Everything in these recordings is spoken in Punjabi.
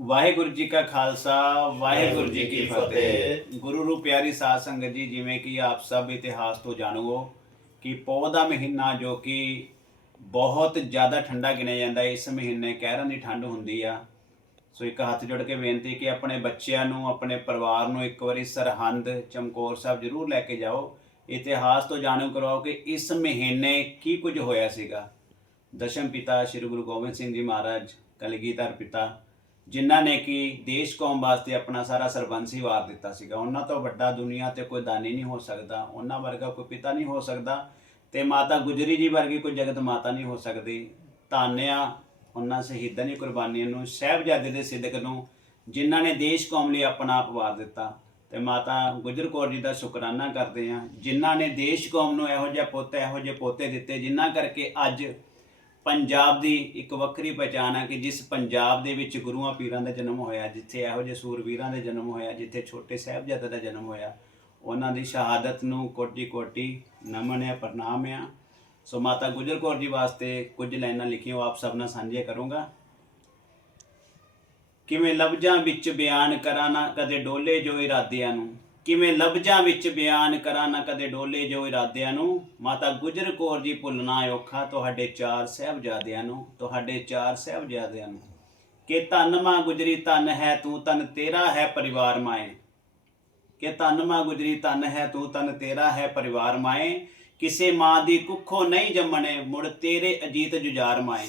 ਵਾਹਿਗੁਰੂ ਜੀ ਕਾ ਖਾਲਸਾ ਵਾਹਿਗੁਰੂ ਜੀ ਕੀ ਫਤਿਹ। ਗੁਰੂ ਰੂ ਪਿਆਰੀ ਸਾਧ ਸੰਗਤ ਜੀ ਜਿਵੇਂ ਕਿ ਆਪ ਸਭ ਇਤਿਹਾਸ ਤੋਂ ਜਾਣੂ ਹੋ ਕਿ ਪੋਹ ਦਾ ਮਹੀਨਾ ਜੋ ਕਿ ਬਹੁਤ ਜ਼ਿਆਦਾ ਠੰਡਾ ਗਿਣਿਆ ਜਾਂਦਾ ਹੈ ਇਸ ਮਹੀਨੇ ਕਹਿਰਾਂ ਦੀ ਠੰਡ ਹੁੰਦੀ ਆ। ਸੋ ਇੱਕ ਹੱਥ ਜੋੜ ਕੇ ਬੇਨਤੀ ਕਿ ਆਪਣੇ ਬੱਚਿਆਂ ਨੂੰ ਆਪਣੇ ਪਰਿਵਾਰ ਨੂੰ ਇੱਕ ਵਾਰੀ ਸਰਹੰਦ ਚਮਕੌਰ ਸਾਹਿਬ ਜ਼ਰੂਰ ਲੈ ਕੇ ਜਾਓ। ਇਤਿਹਾਸ ਤੋਂ ਜਾਣੂ ਕਰਵਾਓ ਕਿ ਇਸ ਮਹੀਨੇ ਕੀ ਕੁਝ ਹੋਇਆ ਸੀਗਾ। ਦਸ਼ਮ ਪਿਤਾ ਸ੍ਰੀ ਗੁਰੂ ਗੋਬਿੰਦ ਸਿੰਘ ਜੀ ਮਹਾਰਾਜ ਕਲਗੀਧਰ ਪਿਤਾ ਜਿਨ੍ਹਾਂ ਨੇ ਕਿ ਦੇਸ਼ ਕੌਮ ਵਾਸਤੇ ਆਪਣਾ ਸਾਰਾ ਸਰਬੰਸ ਹੀ ਵਾਰ ਦਿੱਤਾ ਸੀਗਾ। ਉਹਨਾਂ ਤੋਂ ਵੱਡਾ ਦੁਨੀਆ ਤੇ ਕੋਈ ਦਾਨੀ ਨਹੀਂ ਹੋ ਸਕਦਾ, ਉਹਨਾਂ ਵਰਗਾ ਕੋਈ ਪਿਤਾ ਨਹੀਂ ਹੋ ਸਕਦਾ ਤੇ ਮਾਤਾ ਗੁਜਰੀ ਜੀ ਵਰਗੀ ਕੋਈ ਜਗਤ ਮਾਤਾ ਨਹੀਂ ਹੋ ਸਕਦੀ। ਧੰਨਿਆ ਉਹਨਾਂ ਸ਼ਹੀਦਾਂ ਦੀ ਕੁਰਬਾਨੀਆਂ ਨੂੰ, ਸਹਿਬਜ਼ਾਦੇ ਦੇ ਸਿੱਦਕ ਨੂੰ, ਜਿਨ੍ਹਾਂ ਨੇ ਦੇਸ਼ ਕੌਮ ਲਈ ਆਪਣਾ ਆਪ ਵਾਰ ਦਿੱਤਾ। ਤੇ ਮਾਤਾ ਗੁਜਰ ਕੌਰ ਜੀ ਦਾ ਸ਼ੁਕਰਾਨਾ ਕਰਦੇ ਹਾਂ, ਜਿਨ੍ਹਾਂ ਨੇ ਦੇਸ਼ ਕੌਮ ਨੂੰ ਇਹੋ ਜਿਹਾ ਪੁੱਤ, ਇਹੋ ਜਿਹੇ ਪੋਤੇ ਦਿੱਤੇ, ਜਿਨ੍ਹਾਂ ਕਰਕੇ ਅੱਜ ਪੰਜਾਬ ਦੀ ਇੱਕ ਵੱਖਰੀ ਪਛਾਣ ਆ ਕਿ ਜਿਸ ਪੰਜਾਬ ਦੇ ਵਿੱਚ ਗੁਰੂਆਂ ਪੀਰਾਂ ਦਾ ਜਨਮ ਹੋਇਆ, ਜਿੱਥੇ ਇਹੋ ਜਿਹੇ ਸੂਰਵੀਰਾਂ ਦਾ ਜਨਮ ਹੋਇਆ, ਜਿੱਥੇ ਛੋਟੇ ਸਾਹਿਬਜ਼ਾਦੇ ਦਾ ਜਨਮ ਹੋਇਆ, ਉਹਨਾਂ ਦੀ ਸ਼ਹਾਦਤ ਨੂੰ ਕੋਟੀ ਕੋਟੀ ਨਮਨ ਹੈ ਪ੍ਰਣਾਮ ਹੈ ਸੋ ਮਾਤਾ ਗੁਜਰ ਕੌਰ ਜੀ ਵਾਸਤੇ ਕੁਝ ਲਾਈਨਾਂ ਲਿਖੀਆਂ, ਉਹ ਆਪ ਸਭ ਨਾਲ ਸਾਂਝੀਆਂ ਕਰੂੰਗਾ। ਕਿਵੇਂ ਲਫ਼ਜ਼ਾਂ ਵਿੱਚ ਬਿਆਨ ਕਰਾਂ ਨਾ, ਕਦੇ ਡੋਲੇ ਜੋ ਇਰਾਦਿਆਂ ਨੂੰ ਕਿਵੇਂ ਲਫ਼ਜ਼ਾਂ ਵਿੱਚ ਬਿਆਨ ਕਰਾਂ ਨਾ ਕਦੇ ਡੋਲੇ ਜੋ ਇਰਾਦਿਆਂ ਨੂੰ? ਮਾਤਾ ਗੁਜਰ ਕੌਰ ਜੀ ਭੁੱਲਣਾ ਔਖਾ ਤੁਹਾਡੇ ਚਾਰ ਸਹਿਬਜ਼ਾਦਿਆਂ ਨੂੰ, ਤੁਹਾਡੇ ਚਾਰ ਸਹਿਬਜ਼ਾਦਿਆਂ ਨੂੰ। ਕਿ ਧੰਨ ਮਾਂ ਗੁਜਰੀ ਧੰਨ ਹੈ ਤੂੰ ਧੰਨ ਤੇਰਾ ਹੈ ਪਰਿਵਾਰ ਮਾਏ। ਕਿ ਧੰਨ ਮਾਂ ਗੁਜਰੀ ਧੰਨ ਹੈ ਤੂੰ ਧੰਨ ਤੇਰਾ ਹੈ ਪਰਿਵਾਰ ਮਾਏ। ਕਿਸੇ ਮਾਂ ਦੀ ਕੁੱਖੋਂ ਨਹੀਂ ਜੰਮਣੇ, ਮੁੜ ਤੇਰੇ ਅਜੀਤ ਜੁਝਾਰ ਮਾਏ।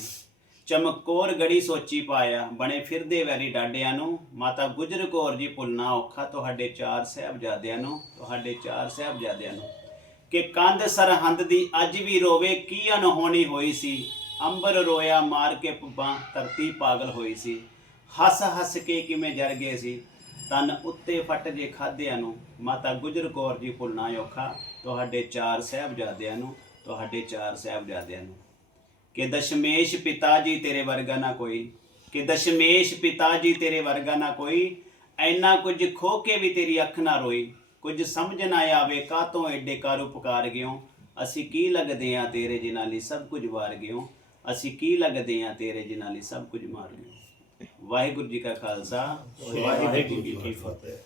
ਚਮਕੌਰ ਗੜੀ ਸੋਚੀ ਪਾਇਆ, ਬਣੇ ਫਿਰਦੇ ਵੈਰੀ ਡਾਡਿਆਂ ਨੂੰ। ਮਾਤਾ ਗੁਜਰ ਕੌਰ ਜੀ, ਭੁੱਲਣਾ ਔਖਾ ਤੁਹਾਡੇ ਚਾਰ ਸਹਿਬਜ਼ਾਦਿਆਂ ਨੂੰ, ਤੁਹਾਡੇ ਚਾਰ ਸਹਿਬਜ਼ਾਦਿਆਂ ਨੂੰ। ਕਿ ਕੰਧ ਸਰਹੰਦ ਦੀ ਅੱਜ ਵੀ ਰੋਵੇ, ਕੀ ਅਣਹੋਣੀ ਹੋਈ ਸੀ। ਅੰਬਰ ਰੋਇਆ ਮਾਰ ਕੇ ਪੁੱਬਾਂ, ਧਰਤੀ ਪਾਗਲ ਹੋਈ ਸੀ। ਹੱਸ ਹੱਸ ਕੇ ਕਿਵੇਂ ਜਰ ਗਏ ਸੀ। ਤਨ ਉੱਤੇ ਫਟ ਜੇ ਖਾਦਿਆਂ ਨੂੰ। ਮਾਤਾ ਗੁਜਰ ਕੌਰ ਜੀ, ਭੁੱਲਣਾ ਔਖਾ, ਤੁਹਾਡੇ ਚਾਰ ਸਹਿਬਜ਼ਾਦਿਆਂ ਨੂੰ, ਤੁਹਾਡੇ ਚਾਰ ਸਹਿਬਜ਼ਾਦਿਆਂ ਨੂੰ। ਕਿ ਦਸ਼ਮੇਸ਼ ਪਿਤਾ ਜੀ ਤੇਰੇ ਵਰਗਾ ਨਾ ਕੋਈ, ਕਿ ਦਸ਼ਮੇਸ਼ ਪਿਤਾ ਜੀ ਤੇਰੇ ਵਰਗਾ ਨਾ ਕੋਈ, ਐਨਾ ਕੁਝ ਖੋ ਕੇ ਵੀ ਤੇਰੀ ਅੱਖ ਨਾ ਰੋਈ ਕੁਝ ਸਮਝ ਨਾ ਆਵੇ ਕਾਤੋਂ ਐਡੇ ਕਰ ਉਪਕਾਰ ਗਿਓ। ਅਸੀਂ ਕੀ ਲੱਗਦੇ ਆ ਤੇਰੇ ਜਿਨ੍ਹਾਂ ਲਈ ਸਭ ਕੁਝ ਵਾਰ ਗਿਓ। ਅਸੀਂ ਕੀ ਲੱਗਦੇ ਆ ਤੇਰੇ ਜਿਨ੍ਹਾਂ ਲਈ ਸਭ ਕੁਝ ਮਾਰ ਗਿਓ। ਵਾਹਿਗੁਰੂ ਜੀ ਕਾ ਖਾਲਸਾ, ਵਾਹਿਗੁਰੂ ਜੀ ਕੀ ਫਤਿਹ।